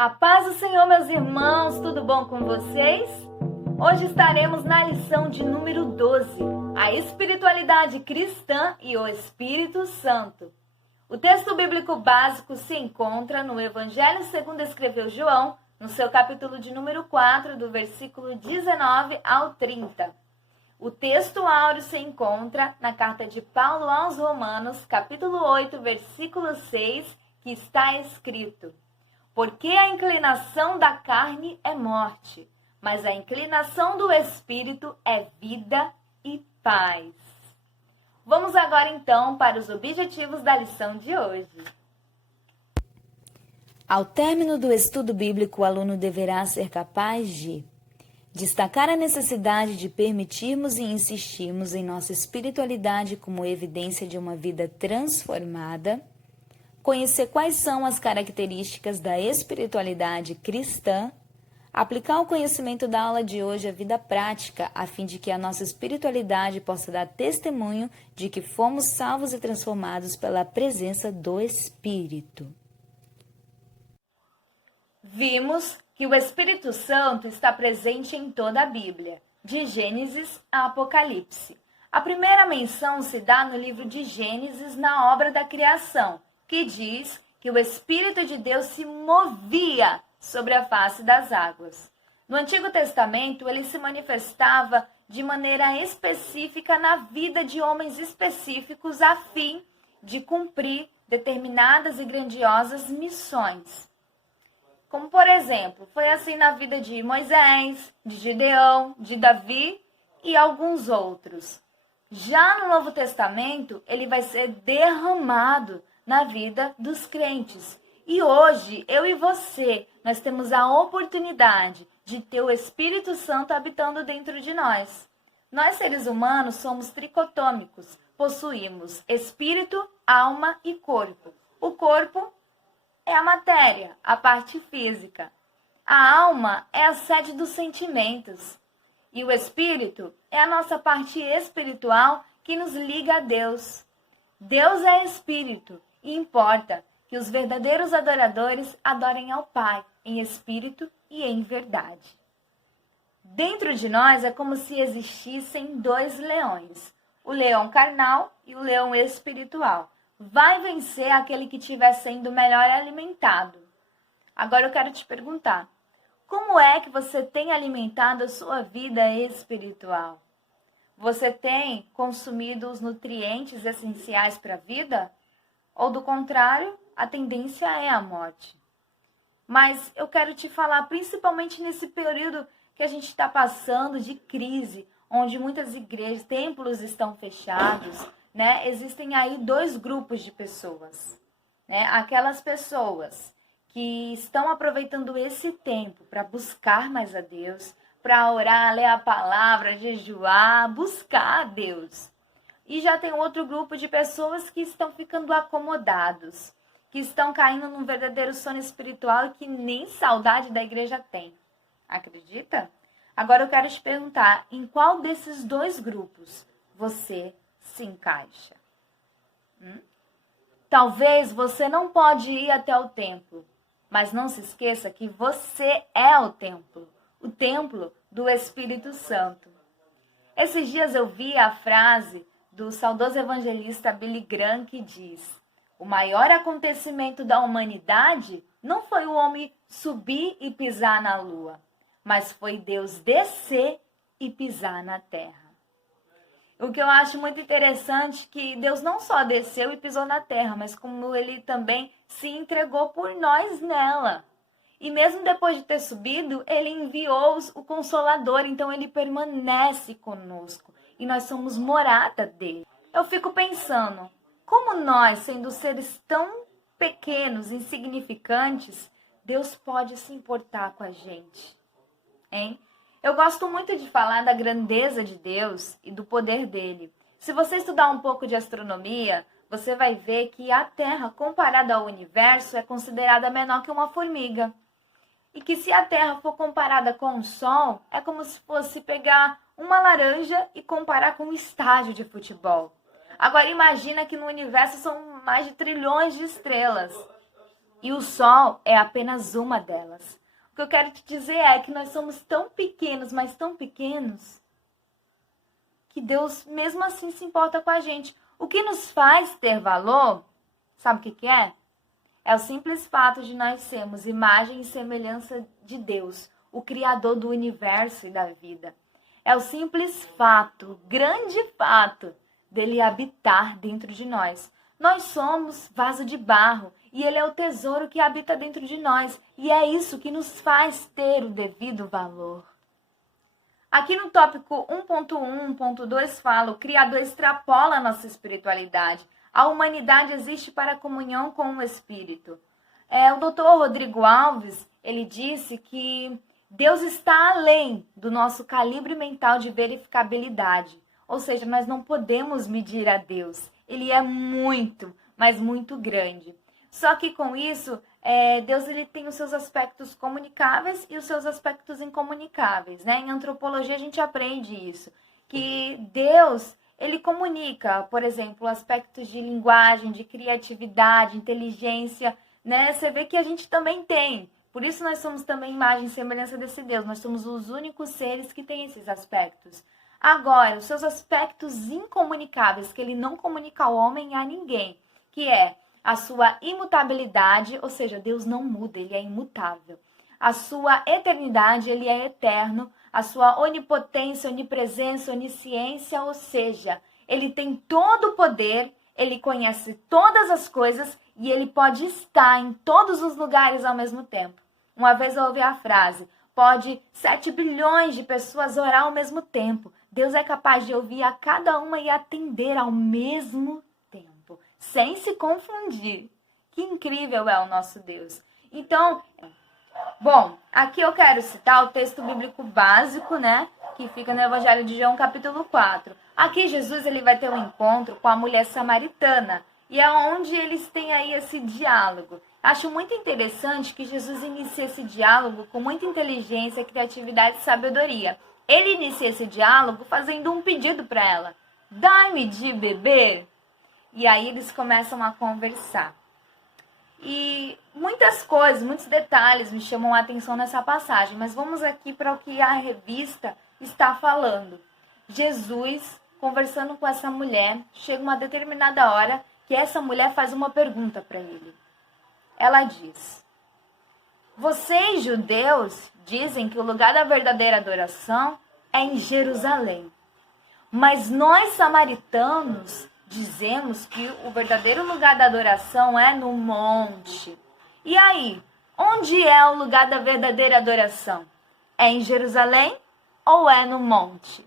A paz do Senhor, meus irmãos, tudo bom com vocês? Hoje estaremos na lição de número 12, a espiritualidade cristã e o Espírito Santo. O texto bíblico básico se encontra no Evangelho segundo escreveu João, no seu capítulo de número 4, do versículo 19 ao 30. O texto áureo se encontra na carta de Paulo aos Romanos, capítulo 8, versículo 6, que está escrito: porque a inclinação da carne é morte, mas a inclinação do Espírito é vida e paz. Vamos agora então para os objetivos da lição de hoje. Ao término do estudo bíblico, o aluno deverá ser capaz de destacar a necessidade de permitirmos e insistirmos em nossa espiritualidade como evidência de uma vida transformada, conhecer quais são as características da espiritualidade cristã, aplicar o conhecimento da aula de hoje à vida prática, a fim de que a nossa espiritualidade possa dar testemunho de que fomos salvos e transformados pela presença do Espírito. Vimos que o Espírito Santo está presente em toda a Bíblia, de Gênesis a Apocalipse. A primeira menção se dá no livro de Gênesis, na obra da criação, que diz que o Espírito de Deus se movia sobre a face das águas. No Antigo Testamento, ele se manifestava de maneira específica na vida de homens específicos a fim de cumprir determinadas e grandiosas missões. Como, por exemplo, foi assim na vida de Moisés, de Gideão, de Davi e alguns outros. Já no Novo Testamento, ele vai ser derramado na vida dos crentes. E hoje, eu e você, nós temos a oportunidade de ter o Espírito Santo habitando dentro de nós. Nós, seres humanos, somos tricotômicos, possuímos espírito, alma e corpo. O corpo é a matéria, a parte física. A alma é a sede dos sentimentos. E o espírito é a nossa parte espiritual que nos liga a Deus. Deus é espírito e importa que os verdadeiros adoradores adorem ao Pai em espírito e em verdade. Dentro de nós é como se existissem dois leões, o leão carnal e o leão espiritual. Vai vencer aquele que estiver sendo melhor alimentado. Agora eu quero te perguntar, como é que você tem alimentado a sua vida espiritual? Você tem consumido os nutrientes essenciais para a vida? Ou do contrário, a tendência é a morte. Mas eu quero te falar, principalmente nesse período que a gente está passando de crise, onde muitas igrejas, templos estão fechados, né? Existem aí dois grupos de pessoas, né? Aquelas pessoas que estão aproveitando esse tempo para buscar mais a Deus, para orar, ler a palavra, jejuar, buscar a Deus. E já tem outro grupo de pessoas que estão ficando acomodados, que estão caindo num verdadeiro sono espiritual e que nem saudade da igreja tem. Acredita? Agora eu quero te perguntar, em qual desses dois grupos você se encaixa? Talvez você não pode ir até o templo, mas não se esqueça que você é o templo do Espírito Santo. Esses dias eu vi a frase do saudoso evangelista Billy Graham, que diz: o maior acontecimento da humanidade não foi o homem subir e pisar na lua, mas foi Deus descer e pisar na terra. O que eu acho muito interessante é que Deus não só desceu e pisou na terra, mas como ele também se entregou por nós nela. E mesmo depois de ter subido, ele enviou o Consolador, então ele permanece conosco. E nós somos morada dele. Eu fico pensando, como nós, sendo seres tão pequenos, insignificantes, Deus pode se importar com a gente, hein? Eu gosto muito de falar da grandeza de Deus e do poder dele. Se você estudar um pouco de astronomia, você vai ver que a Terra, comparada ao universo, é considerada menor que uma formiga. E que se a Terra for comparada com o Sol, é como se fosse pegar uma laranja e comparar com um estádio de futebol. Agora imagina que no universo são mais de trilhões de estrelas. E o sol é apenas uma delas. O que eu quero te dizer é que nós somos tão pequenos, mas tão pequenos, que Deus mesmo assim se importa com a gente. O que nos faz ter valor, sabe o que é? É o simples fato de nós sermos imagem e semelhança de Deus, o Criador do universo e da vida. É o simples fato, grande fato, dele habitar dentro de nós. Nós somos vaso de barro e ele é o tesouro que habita dentro de nós. E é isso que nos faz ter o devido valor. Aqui no tópico 1.1, 1.2 fala, o Criador extrapola a nossa espiritualidade. A humanidade existe para a comunhão com o Espírito. O doutor Rodrigo Alves, ele disse que Deus está além do nosso calibre mental de verificabilidade. Ou seja, nós não podemos medir a Deus. Ele é muito, mas muito grande. Só que com isso, Deus ele tem os seus aspectos comunicáveis e os seus aspectos incomunicáveis, né? Em antropologia a gente aprende isso, que Deus ele comunica, por exemplo, aspectos de linguagem, de criatividade, inteligência, né? Você vê que a gente também tem. Por isso nós somos também imagem e semelhança desse Deus. Nós somos os únicos seres que têm esses aspectos. Agora, os seus aspectos incomunicáveis, que ele não comunica ao homem e a ninguém, que é a sua imutabilidade, ou seja, Deus não muda, ele é imutável. A sua eternidade, ele é eterno. A sua onipotência, onipresença, onisciência, ou seja, ele tem todo o poder, ele conhece todas as coisas e ele pode estar em todos os lugares ao mesmo tempo. Uma vez eu ouvi a frase, pode 7 bilhões de pessoas orar ao mesmo tempo. Deus é capaz de ouvir a cada uma e atender ao mesmo tempo, sem se confundir. Que incrível é o nosso Deus. Então, bom, aqui eu quero citar o texto bíblico básico, né? Que fica no Evangelho de João, capítulo 4. Aqui Jesus ele vai ter um encontro com a mulher samaritana. E é onde eles têm aí esse diálogo. Acho muito interessante que Jesus inicia esse diálogo com muita inteligência, criatividade e sabedoria. Ele inicia esse diálogo fazendo um pedido para ela. Dai-me de beber. E aí eles começam a conversar. E muitas coisas, muitos detalhes me chamam a atenção nessa passagem. Mas vamos aqui para o que a revista está falando. Jesus, conversando com essa mulher, chega uma determinada hora que essa mulher faz uma pergunta para ele. Ela diz, vocês, judeus, dizem que o lugar da verdadeira adoração é em Jerusalém. Mas nós, samaritanos, dizemos que o verdadeiro lugar da adoração é no monte. E aí, onde é o lugar da verdadeira adoração? É em Jerusalém ou é no monte?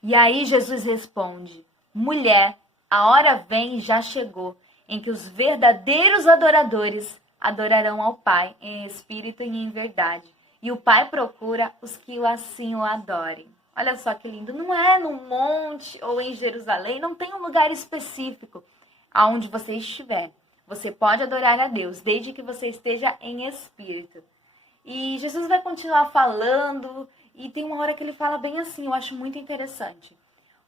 E aí Jesus responde, mulher, a hora vem e já chegou, em que os verdadeiros adoradores adorarão ao Pai em espírito e em verdade. E o Pai procura os que assim o adorem. Olha só que lindo, não é no monte ou em Jerusalém, não tem um lugar específico aonde você estiver. Você pode adorar a Deus, desde que você esteja em espírito. E Jesus vai continuar falando, e tem uma hora que ele fala bem assim, eu acho muito interessante.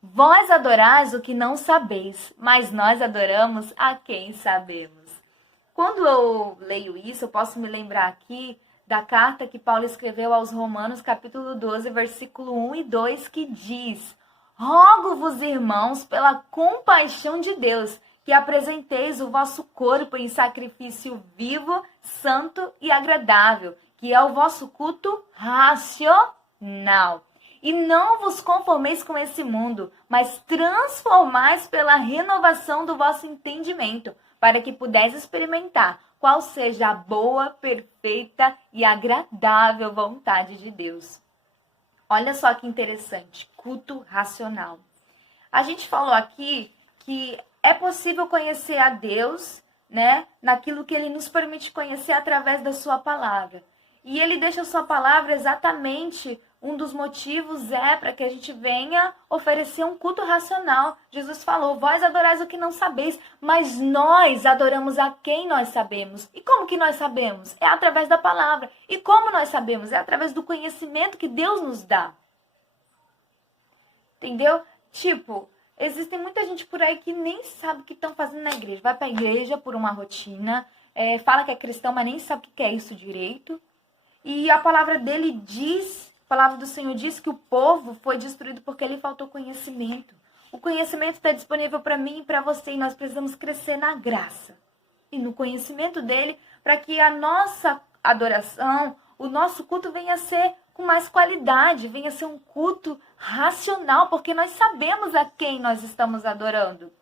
Vós adorais o que não sabeis, mas nós adoramos a quem sabemos. Quando eu leio isso, eu posso me lembrar aqui da carta que Paulo escreveu aos Romanos, capítulo 12, versículo 1 e 2, que diz, rogo-vos, irmãos, pela compaixão de Deus, que apresenteis o vosso corpo em sacrifício vivo, santo e agradável, que é o vosso culto racional. E não vos conformeis com esse mundo, mas transformais pela renovação do vosso entendimento, para que pudéis experimentar qual seja a boa, perfeita e agradável vontade de Deus. Olha só que interessante, culto racional. A gente falou aqui que é possível conhecer a Deus, né, naquilo que Ele nos permite conhecer através da sua palavra. E Ele deixa a sua palavra exatamente... Um dos motivos é para que a gente venha oferecer um culto racional. Jesus falou, vós adorais o que não sabeis, mas nós adoramos a quem nós sabemos. E como que nós sabemos? É através da palavra. E como nós sabemos? É através do conhecimento que Deus nos dá. Entendeu? Tipo, existe muita gente por aí que nem sabe o que estão fazendo na igreja. Vai para a igreja por uma rotina, fala que é cristão, mas nem sabe o que é isso direito. E a palavra dele diz, a palavra do Senhor diz que o povo foi destruído porque lhe faltou conhecimento. O conhecimento está disponível para mim e para você, e nós precisamos crescer na graça e no conhecimento dele, para que a nossa adoração, o nosso culto venha a ser com mais qualidade, venha a ser um culto racional, porque nós sabemos a quem nós estamos adorando.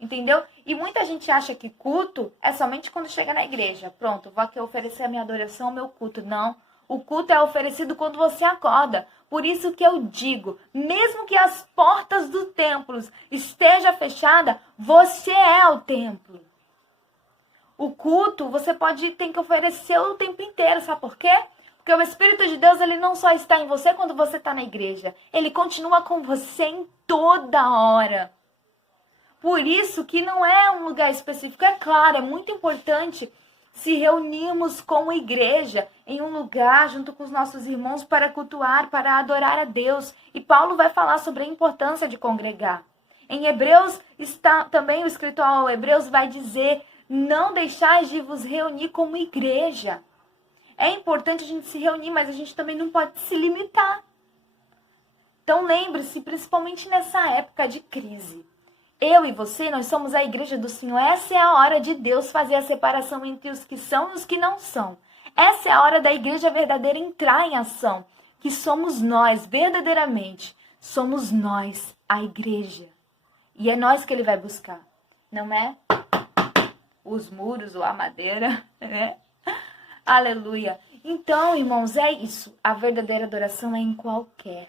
Entendeu? E muita gente acha que culto é somente quando chega na igreja. Pronto, vou aqui oferecer a minha adoração ao meu culto. Não. O culto é oferecido quando você acorda. Por isso que eu digo, mesmo que as portas do templo estejam fechadas, você é o templo. O culto, você tem que oferecer o tempo inteiro. Sabe por quê? Porque o Espírito de Deus, ele não só está em você quando você está na igreja. Ele continua com você em toda hora. Por isso que não é um lugar específico. É claro, é muito importante se reunirmos como igreja em um lugar junto com os nossos irmãos para cultuar, para adorar a Deus. E Paulo vai falar sobre a importância de congregar. Em Hebreus, também o escritor ao Hebreus vai dizer: não deixais de vos reunir como igreja. É importante a gente se reunir, mas a gente também não pode se limitar. Então lembre-se, principalmente nessa época de crise. Eu e você, nós somos a igreja do Senhor. Essa é a hora de Deus fazer a separação entre os que são e os que não são. Essa é a hora da igreja verdadeira entrar em ação. Que somos nós, verdadeiramente. Somos nós, a igreja. E é nós que ele vai buscar. Não é os muros ou a madeira, né? Aleluia. Então, irmãos, é isso. A verdadeira adoração é em qualquer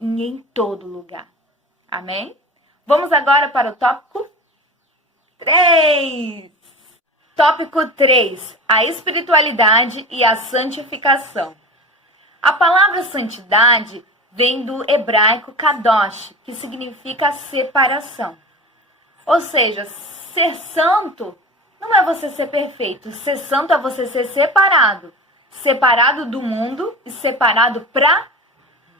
e em todo lugar. Amém? Vamos agora para o tópico 3. Tópico 3. A espiritualidade e a santificação. A palavra santidade vem do hebraico kadosh, que significa separação. Ou seja, ser santo não é você ser perfeito. Ser santo é você ser separado. Separado do mundo e separado para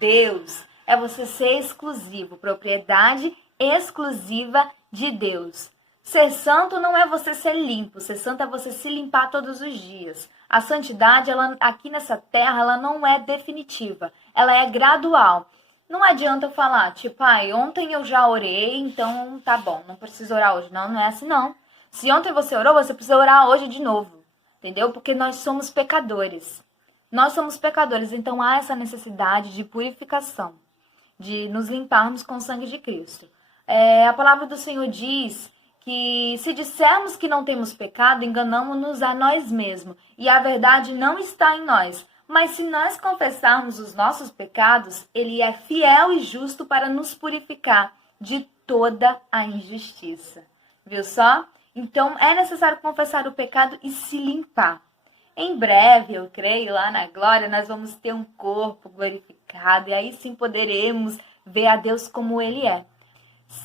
Deus. É você ser exclusivo, propriedade exclusiva de Deus. Ser santo não é você ser limpo. Ser santo é você se limpar todos os dias. A santidade, ela, aqui nessa terra, ela não é definitiva. Ela é gradual. Não adianta eu falar, tipo, ontem eu já orei, então tá bom, não preciso orar hoje. Não, não é assim não. Se ontem você orou, você precisa orar hoje de novo. Entendeu? Porque nós somos pecadores. Nós somos pecadores, então há essa necessidade de purificação, de nos limparmos com o sangue de Cristo. A palavra do Senhor diz que se dissermos que não temos pecado, enganamos-nos a nós mesmos, e a verdade não está em nós. Mas se nós confessarmos os nossos pecados, ele é fiel e justo para nos purificar de toda a injustiça. Viu só? Então é necessário confessar o pecado e se limpar. Em breve, eu creio, lá na glória, nós vamos ter um corpo glorificado, e aí sim poderemos ver a Deus como ele é.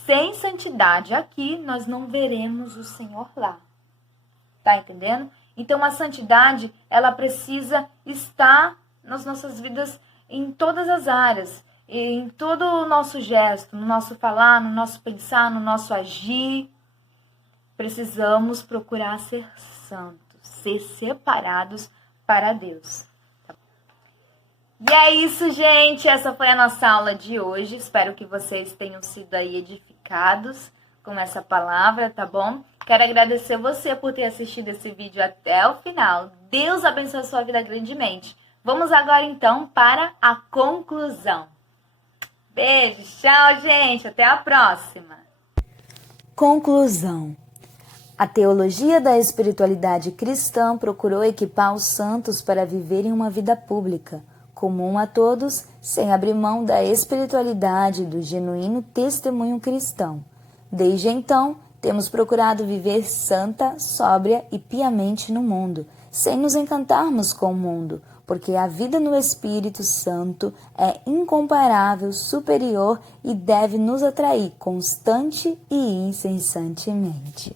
Sem santidade aqui, nós não veremos o Senhor lá. Tá entendendo? Então, a santidade, ela precisa estar nas nossas vidas em todas as áreas. Em todo o nosso gesto, no nosso falar, no nosso pensar, no nosso agir. Precisamos procurar ser santos, ser separados para Deus. E é isso, gente. Essa foi a nossa aula de hoje. Espero que vocês tenham sido aí edificados com essa palavra, tá bom? Quero agradecer você por ter assistido esse vídeo até o final. Deus abençoe a sua vida grandemente. Vamos agora, então, para a conclusão. Beijo, tchau, gente. Até a próxima. Conclusão. A teologia da espiritualidade cristã procurou equipar os santos para viverem uma vida pública, comum a todos, sem abrir mão da espiritualidade e do genuíno testemunho cristão. Desde então, temos procurado viver santa, sóbria e piamente no mundo, sem nos encantarmos com o mundo, porque a vida no Espírito Santo é incomparável, superior e deve nos atrair constante e incessantemente.